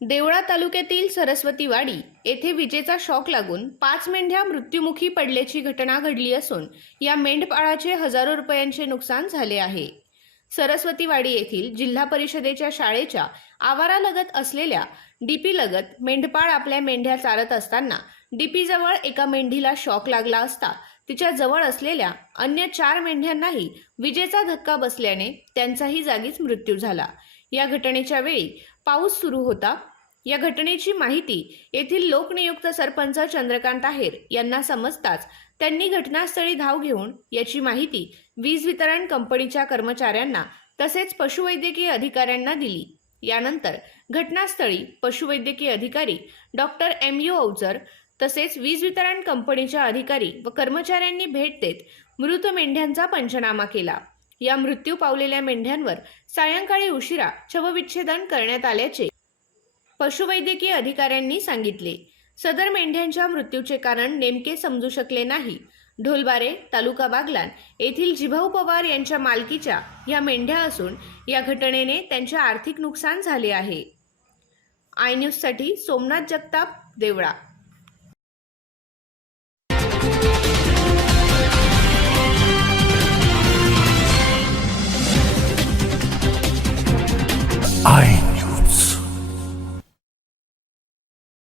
देवळा तालुक्यातील सरस्वतीवाडी येथे विजेचा शॉक लागून पाच मेंढ्या मृत्युमुखी पडल्याची घटना घडली असून या मेंढपाळाचे हजारो रुपयांचे नुकसान झाले आहे. सरस्वतीवाडी येथील जिल्हा परिषदेच्या शाळेच्या आवारालगत असलेल्या डीपी लगत मेंढपाळ आपल्या मेंढ्या चारत असताना डीपीजवळ एका मेंढीला शॉक लागला असता तिच्या जवळ असलेल्या अन्य चार मेंढ्यांनाही विजेचा धक्का बसल्याने त्यांचाही जागीच मृत्यू झाला. या घटनेच्या वेळी पाऊस सुरू होता. या घटनेची माहिती येथील लोकनियुक्त सरपंच चंद्रकांत आहेर यांना समजताच त्यांनी घटनास्थळी धाव घेऊन याची माहिती वीज वितरण कंपनीच्या कर्मचाऱ्यांना तसेच पशुवैद्यकीय अधिकाऱ्यांना दिली. यानंतर घटनास्थळी पशुवैद्यकीय अधिकारी डॉक्टर एम यू औजर तसेच वीज वितरण कंपनीच्या अधिकारी व कर्मचाऱ्यांनी भेट देत मृत मेंढ्यांचा पंचनामा केला. या मृत्यू पावलेल्या मेंढ्यांवर सायंकाळी उशिरा शवविच्छेदन करण्यात आल्याचे पशुवैद्यकीय अधिकाऱ्यांनी सांगितले. सदर मेंढ्यांच्या मृत्यूचे कारण नेमके समजू शकले नाही. ढोलबारे तालुका बागलान येथील जिभाऊ पवार यांच्या मालकीच्या या मेंढ्या असून या घटनेने त्यांचे आर्थिक नुकसान झाले आहे. आय न्यूजसाठी सोमनाथ जगताप देवळा.